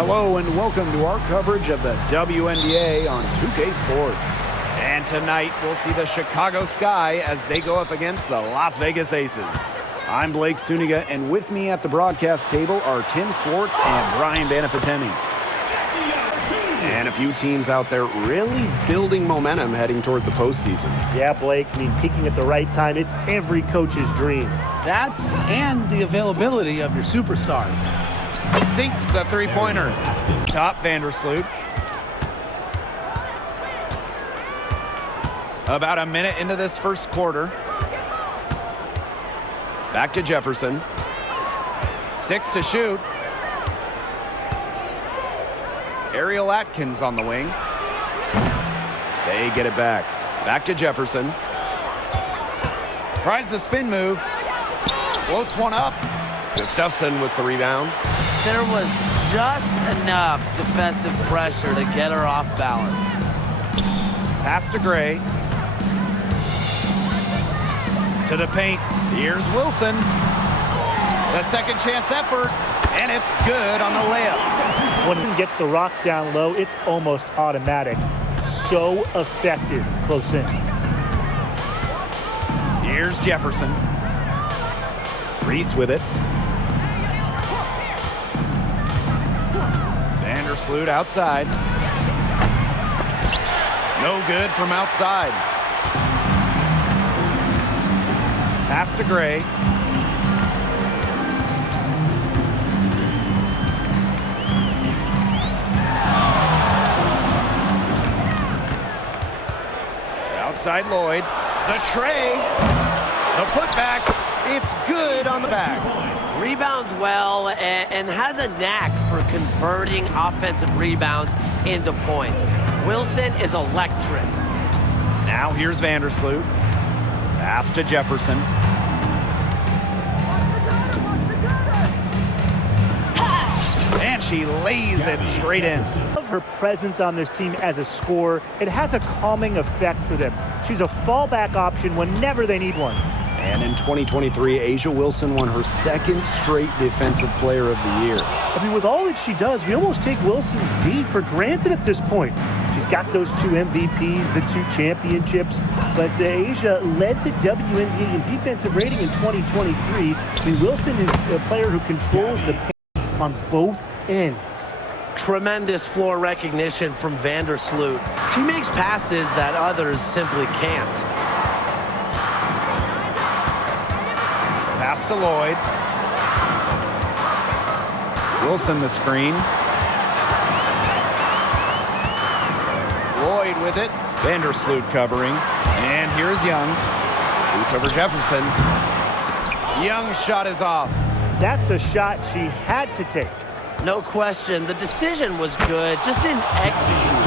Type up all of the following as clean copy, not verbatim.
Hello and welcome to our coverage of the WNBA on 2K Sports. And tonight we'll see the Chicago Sky as they go up against the Las Vegas Aces. I'm Blake Suniga, and with me at the broadcast table are Tim Swartz and Brian Banafitemi. And a few teams out there really building momentum heading toward the postseason. Yeah, Blake, peaking at the right time, it's every coach's dream. That's and the availability of your superstars. Sinks the three-pointer. Top Vandersloot. About a minute into this first quarter. Back to Jefferson. 6 to shoot. Ariel Atkins on the wing. They get it back. Back to Jefferson. Tries the spin move. Floats one up. Gustafson with the rebound. There was just enough defensive pressure to get her off balance. Pass to Gray. To the paint. Here's Wilson. The second chance effort, and it's good on the layup. When he gets the rock down low, it's almost automatic. So effective close in. Here's Jefferson. Reese with it. Vandersloot outside. No good from outside. Pass to Gray. Outside Lloyd. The tray. The putback. It's good on the back. Rebounds well and has a knack for converting offensive rebounds into points. Wilson is electric. Now here's Vandersloot. Pass to Jefferson. And she lays it straight in. Of her presence on this team as a scorer, it has a calming effect for them. She's a fallback option whenever they need one. And in 2023, A'ja Wilson won her second straight Defensive Player of the Year. With all that she does, we almost take Wilson's D for granted at this point. She's got those 2 MVPs, the 2 championships, but A'ja led the WNBA in defensive rating in 2023. Wilson is a player who controls the paint on both ends. Tremendous floor recognition from Vandersloot. She makes passes that others simply can't. Pass to Lloyd. Wilson the screen. Lloyd with it. Vandersloot covering. And here's Young. Shoots over Jefferson. Young's shot is off. That's a shot she had to take. No question, the decision was good, just didn't execute.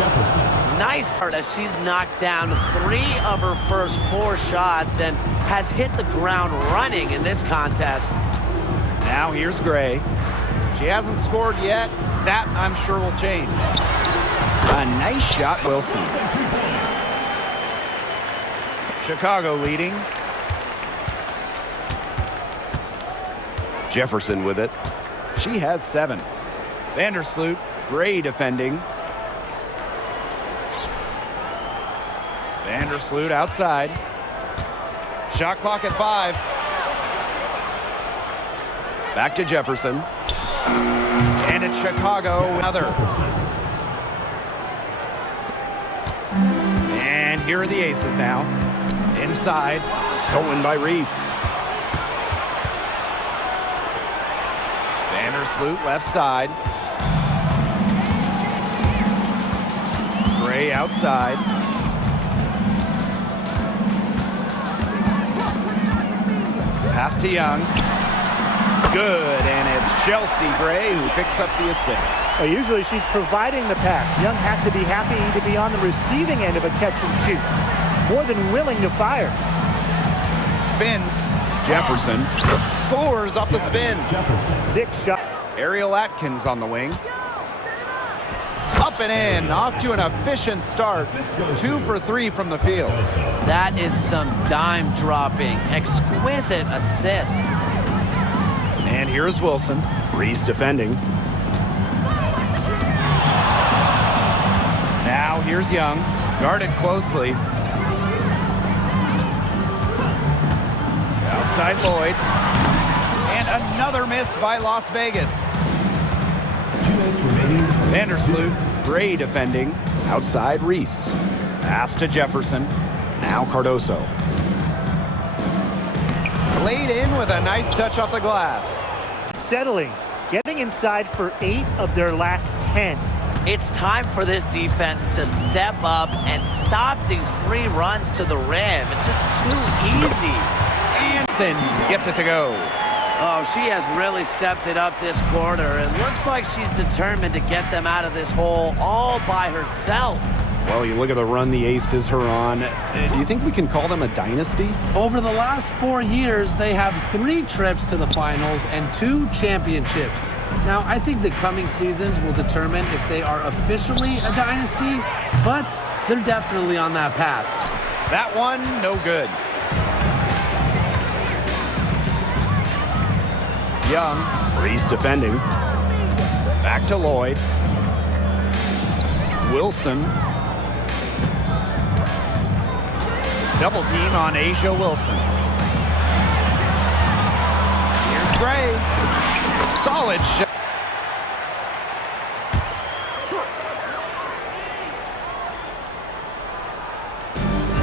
Nice start as she's knocked down 3 of her first 4 shots and has hit the ground running in this contest. Now here's Gray. She hasn't scored yet. That, I'm sure, will change. A nice shot, Wilson. Chicago leading. Jefferson with it. She has 7. Vandersloot, Gray defending. Vandersloot outside. Shot clock at 5. Back to Jefferson. And it's Chicago, another. And here are the Aces now. Inside, stolen by Reese. Vandersloot left side. Gray outside. Pass to Young. Good, and it's Chelsea Gray who picks up the assist. Well, usually she's providing the pass. Young has to be happy to be on the receiving end of a catch and shoot. More than willing to fire. Spins. Jefferson scores off the spin. 6 shots. Ariel Atkins on the wing. Up and in, off to an efficient start. 2 for 3 from the field. That is some dime dropping, exquisite assist. And here's Wilson. Reese defending. Now here's Young, guarded closely. Outside Lloyd. And another miss by Las Vegas. Vandersloot, Gray defending. Outside Reese. Pass to Jefferson. Now Cardoso. Laid in with a nice touch off the glass. Settling, getting inside for 8 of their last 10. It's time for this defense to step up and stop these free runs to the rim. It's just too easy. Anderson gets it to go. Oh, she has really stepped it up this quarter. It looks like she's determined to get them out of this hole all by herself. Well, you look at the run the Aces are on. Do you think we can call them a dynasty? Over the last 4 years, they have 3 trips to the finals and 2 championships. Now, I think the coming seasons will determine if they are officially a dynasty, but they're definitely on that path. That one, no good. Young, Reese defending. Back to Lloyd. Wilson. Double team on Asia Wilson. Here's Gray. Solid shot.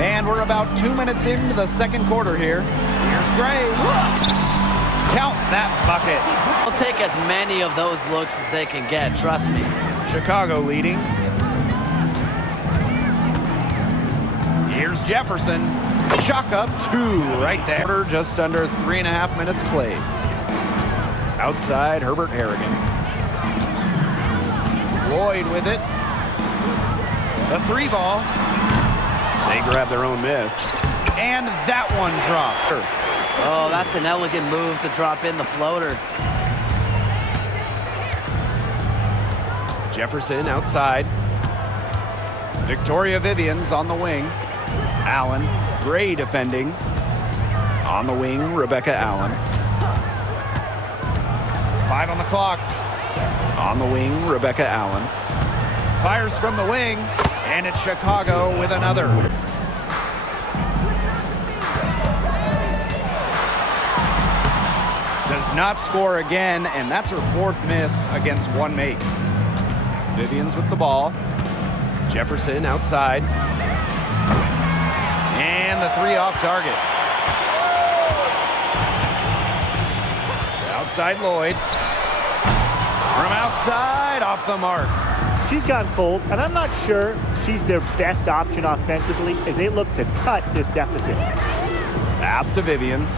And we're about 2 minutes into the second quarter here. Here's Gray. Count that bucket. They'll take as many of those looks as they can get, trust me. Chicago leading. Here's Jefferson. Chalk up 2 right there. Just under 3.5 minutes played. Outside, Herbert Harrigan. Lloyd with it. The 3 ball. They grab their own miss. And that one dropped. Oh, that's an elegant move to drop in the floater. Jefferson outside. Victoria Vivian's on the wing. Allen, Gray defending. On the wing, Rebecca Allen. 5 on the clock. On the wing, Rebecca Allen. Fires from the wing, and it's Chicago with another. Does not score again, and that's her 4th miss against 1 mate. Vivian's with the ball. Jefferson outside. And the 3 off target. Outside Lloyd. From outside, off the mark. She's gone cold, and I'm not sure she's their best option offensively as they look to cut this deficit. Pass to Vivian's.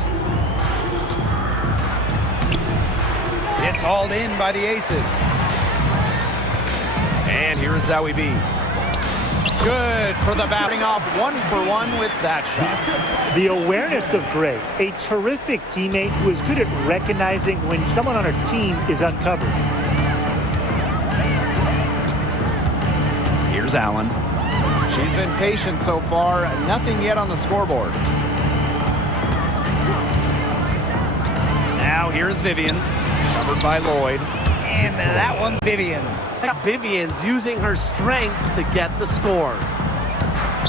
It's hauled in by the Aces. And here's Zowie B. Good for the batting off 1 for 1 with that shot. The awareness of Gray, a terrific teammate who is good at recognizing when someone on her team is uncovered. Here's Allen. She's been patient so far, nothing yet on the scoreboard. Now here's Vivian's, covered by Lloyd. And that one's Vivian. Vivian's using her strength to get the score.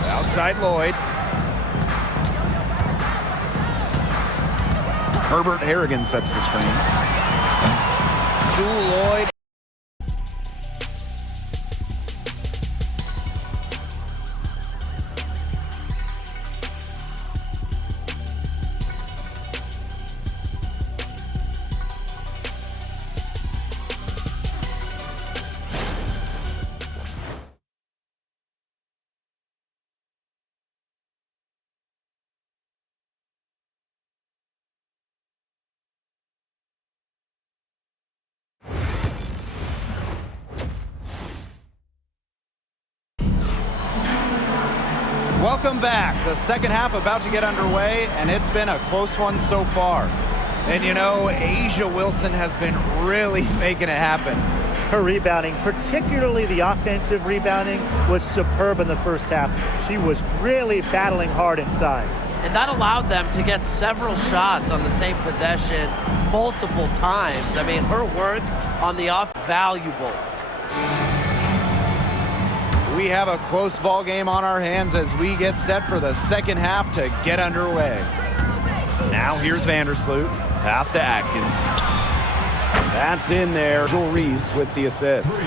Outside Lloyd. Herbert Harrigan sets the screen. To Lloyd. Welcome back. The second half about to get underway, and it's been a close one so far. And you know, Asia Wilson has been really making it happen. Her rebounding, particularly the offensive rebounding, was superb in the first half. She was really battling hard inside. And that allowed them to get several shots on the same possession multiple times. I mean, her work on the off valuable. We have a close ball game on our hands as we get set for the second half to get underway. Now here's Vandersloot. Pass to Atkins. That's in there. Joel Reese with the assist.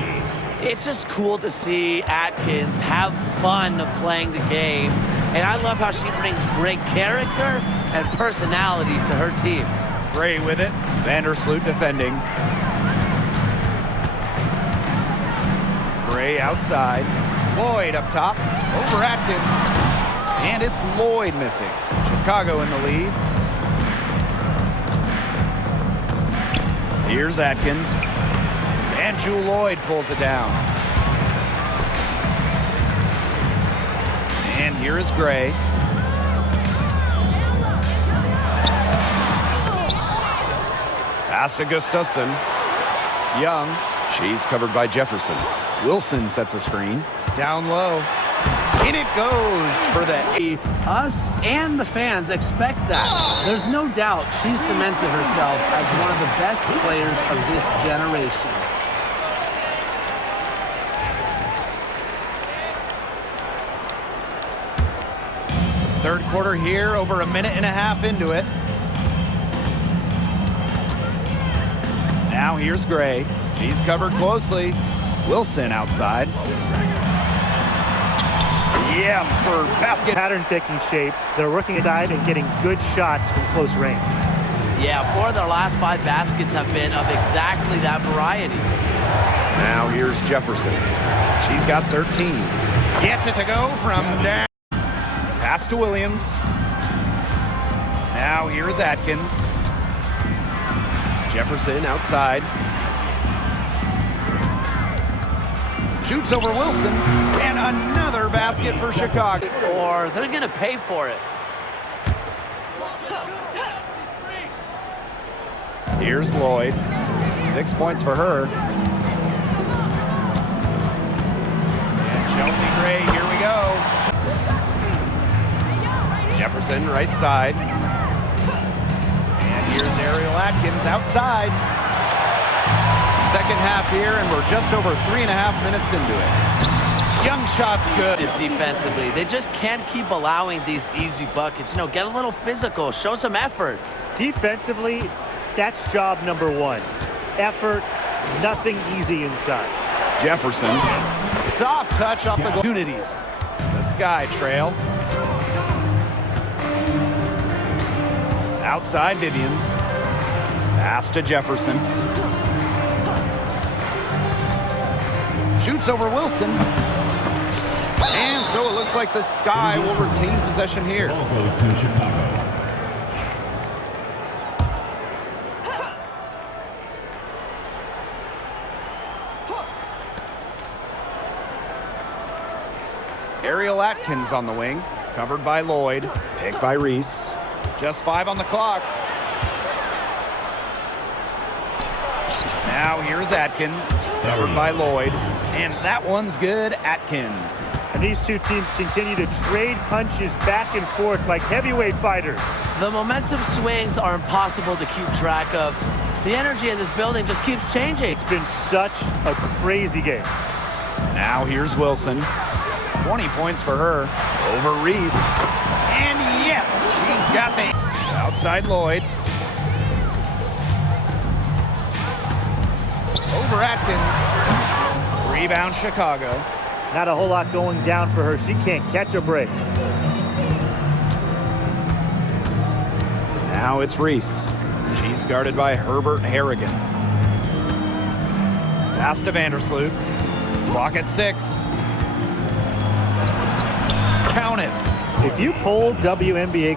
It's just cool to see Atkins have fun playing the game. And I love how she brings great character and personality to her team. Gray with it. Vandersloot defending. Gray outside. Lloyd up top. Over Atkins. And it's Lloyd missing. Chicago in the lead. Here's Atkins. And Jewel Lloyd pulls it down. And here is Gray. Pass to Gustafson. Young. She's covered by Jefferson. Wilson sets a screen. Down low. In it goes for the... Us and the fans expect that. There's no doubt she's cemented herself as one of the best players of this generation. Third quarter here, over a minute and a half into it. Now here's Gray. She's covered closely. Wilson outside. Yes, for basket. Pattern taking shape. They're working inside and getting good shots from close range. Yeah, 4 of their last 5 baskets have been of exactly that variety. Now here's Jefferson. She's got 13. Gets it to go from down. Pass to Williams. Now here's Atkins. Jefferson outside. Shoots over Wilson. And another basket for Chicago. Or they're going to pay for it. Here's Lloyd. 6 points for her. And Chelsea Gray, here we go. Jefferson, right side. And here's Ariel Atkins outside. Second half here, and we're just over 3.5 minutes into it. Young shot's good. Defensively, they just can't keep allowing these easy buckets. You know, get a little physical, show some effort. Defensively, that's job number 1. Effort, nothing easy inside. Jefferson, soft touch off the goal. Opportunities. The Sky Trail. Outside Vivians. Pass to Jefferson. Shoots over Wilson. And so it looks like the Sky will retain possession here. Ball goes to Chicago. Ariel Atkins on the wing. Covered by Lloyd. Picked by Reese. Just 5 on the clock. Now here's Atkins. Covered by Lloyd. And that one's good. Atkins. And these two teams continue to trade punches back and forth like heavyweight fighters. The momentum swings are impossible to keep track of. The energy in this building just keeps changing. It's been such a crazy game. Now here's Wilson. 20 points for her. Over Reese. And yes, he's got the outside Lloyd. Over Atkins. Rebound Chicago. Not a whole lot going down for her. She can't catch a break. Now it's Reese. She's guarded by Herbert Harrigan. Pass to Vandersloot. Clock at 6. Count it. If you poll WNBA...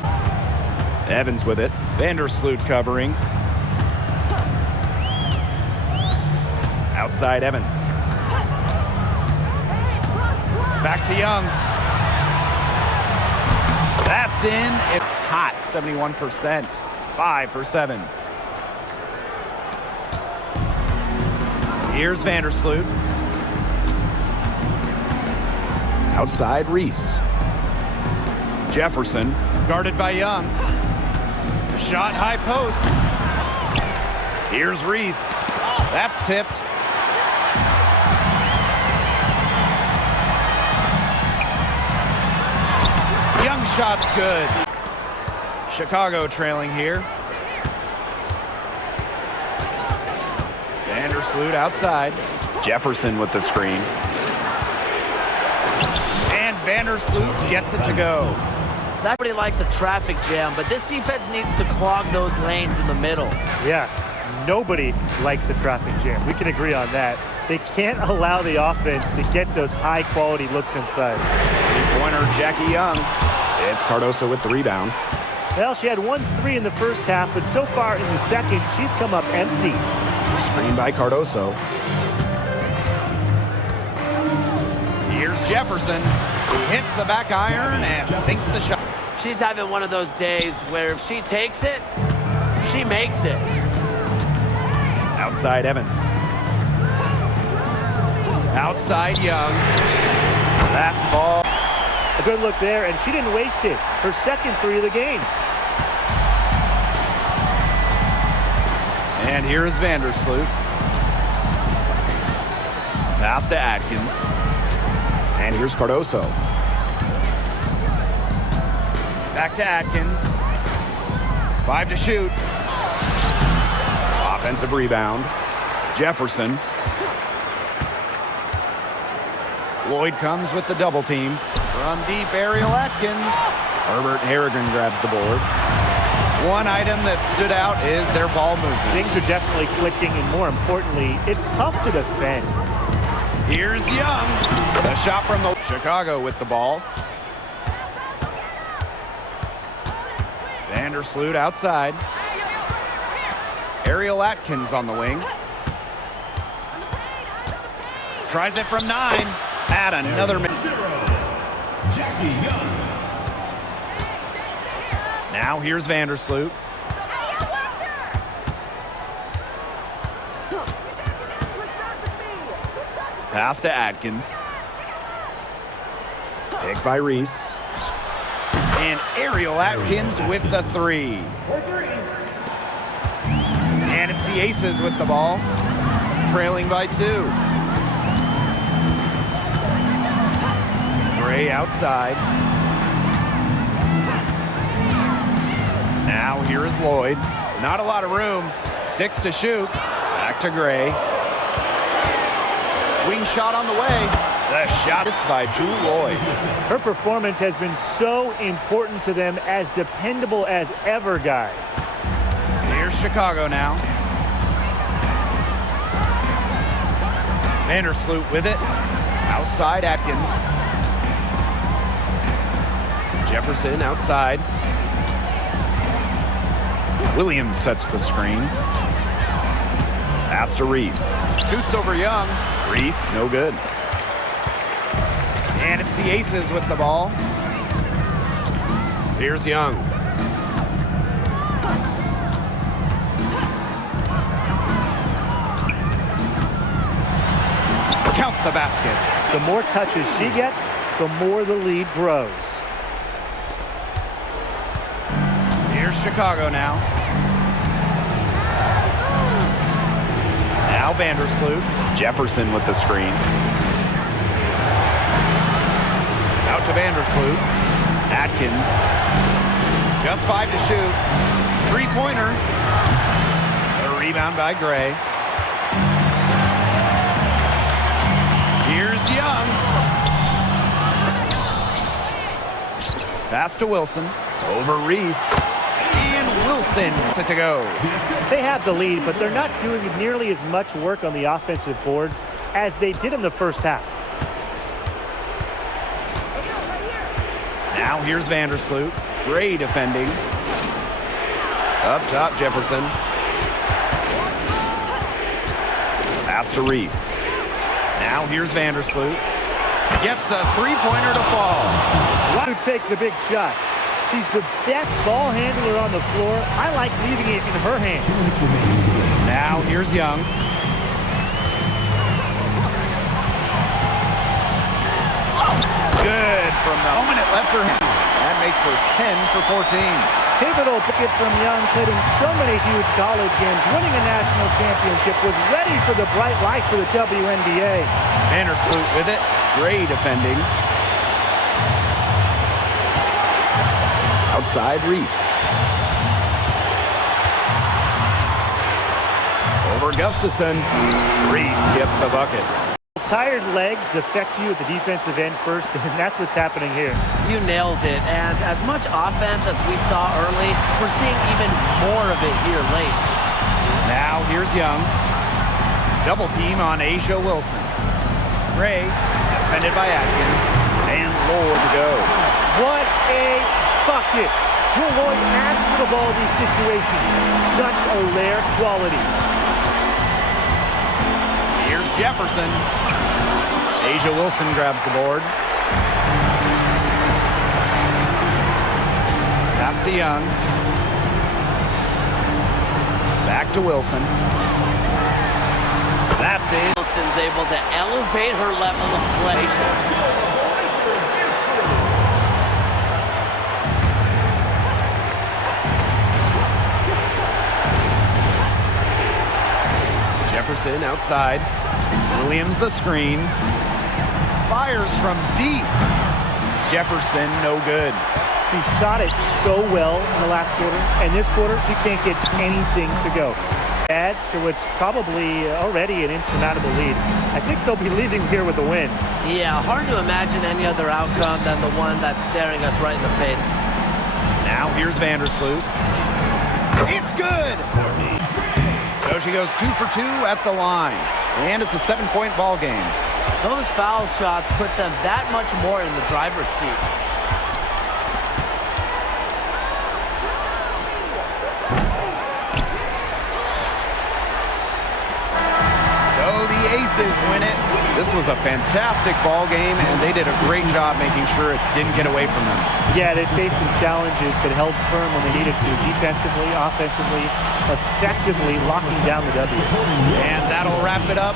Evans with it. Vandersloot covering. Outside Evans. Back to Young. That's in. It's hot. 71%. 5 for 7. Here's Vandersloot. Outside Reese. Jefferson, guarded by Young. Shot high post. Here's Reese. That's tipped. shot's good. Chicago trailing here. Vandersloot outside. Jefferson with the screen. And Vandersloot gets it to go. Nobody likes a traffic jam, but this defense needs to clog those lanes in the middle. Yeah, nobody likes a traffic jam. We can agree on that. They can't allow the offense to get those high-quality looks inside. Three-pointer, Jackie Young. It's Cardoso with the rebound. Well, she had 1-3 in the first half, but so far in the second, she's come up empty. Screen by Cardoso. Here's Jefferson. Hits the back iron and sinks the shot. She's having one of those days where if she takes it, she makes it. Outside Evans. Outside Young. That falls. A good look there, and she didn't waste it. Her second three of the game. And here is Vandersloot. Pass to Atkins. And here's Cardoso. Back to Atkins. 5 to shoot. Offensive rebound. Jefferson. Lloyd comes with the double team. From deep, Ariel Atkins. Herbert Harrigan grabs the board. One item that stood out is their ball movement. Things are definitely clicking, and more importantly, it's tough to defend. Here's Young. A shot from the Chicago with the ball. Vandersloot outside. Ariel Atkins on the wing. Tries it from 9. Add another minute. Jackie Young. Now here's Vandersloot. Pass to Atkins. Picked by Reese. And Ariel Atkins with the 3. And it's the Aces with the ball. Trailing by 2. Gray outside. Now here is Lloyd. Not a lot of room. 6 to shoot. Back to Gray. Wing shot on the way. The shot is by Drew Lloyd. Her performance has been so important to them, as dependable as ever, guys. Here's Chicago now. Vandersloot with it. Outside Atkins. Jefferson outside. Williams sets the screen. Pass to Reese. Shoots over Young. Reese, no good. And it's the Aces with the ball. Here's Young. Count the basket. The more touches she gets, the more the lead grows. Here's Chicago now. Now Vandersloot. Jefferson with the screen. Out to Vandersloot. Atkins. Just 5 to shoot. 3-pointer. A rebound by Gray. Here's Young. Pass to Wilson. Over Reese. And Wilson set to go. They have the lead, but they're not doing nearly as much work on the offensive boards as they did in the first half. Now here's Vandersloot. Gray defending. Up top, Jefferson. Pass to Reese. Now here's Vandersloot. Gets a 3-pointer to fall. Why do take the big shot? She's the best ball handler on the floor. I like leaving it in her hands. Now here's Young. Good from the moment it left her hand. That makes her 10 for 14. Pivotal picket from Young, played in so many huge college games, winning a national championship, was ready for the bright lights of the WNBA. Vandersloot with it. Gray defending. Outside Reese. Over Gustafson. Reese gets the bucket. Tired legs affect you at the defensive end first, and that's what's happening here. You nailed it, and as much offense as we saw early, we're seeing even more of it here late. Now here's Young. Double team on Asia Wilson. Gray, defended by Atkins, and Lord to go. What a bucket. Drew Lloyd asks for the ball in these situations. Such a rare quality. Here's Jefferson. Asia Wilson grabs the board. Pass to Young. Back to Wilson. That's it. Wilson's able to elevate her level of play. Jefferson outside. Williams the screen. Fires from deep. Jefferson no good. She shot it so well in the last quarter, and this quarter she can't get anything to go. Adds to what's probably already an insurmountable lead. I think they'll be leaving here with a win. Yeah, hard to imagine any other outcome than the one that's staring us right in the face. Now here's Vandersloot. It's good! So she goes 2 for 2 at the line. And it's a 7-point ball game. Those foul shots put them that much more in the driver's seat. So the Aces win it. This was a fantastic ball game, and they did a great job making sure it didn't get away from them. Yeah, they faced some challenges, but held firm when they needed to. Defensively, offensively, effectively locking down the W. And that'll wrap it up.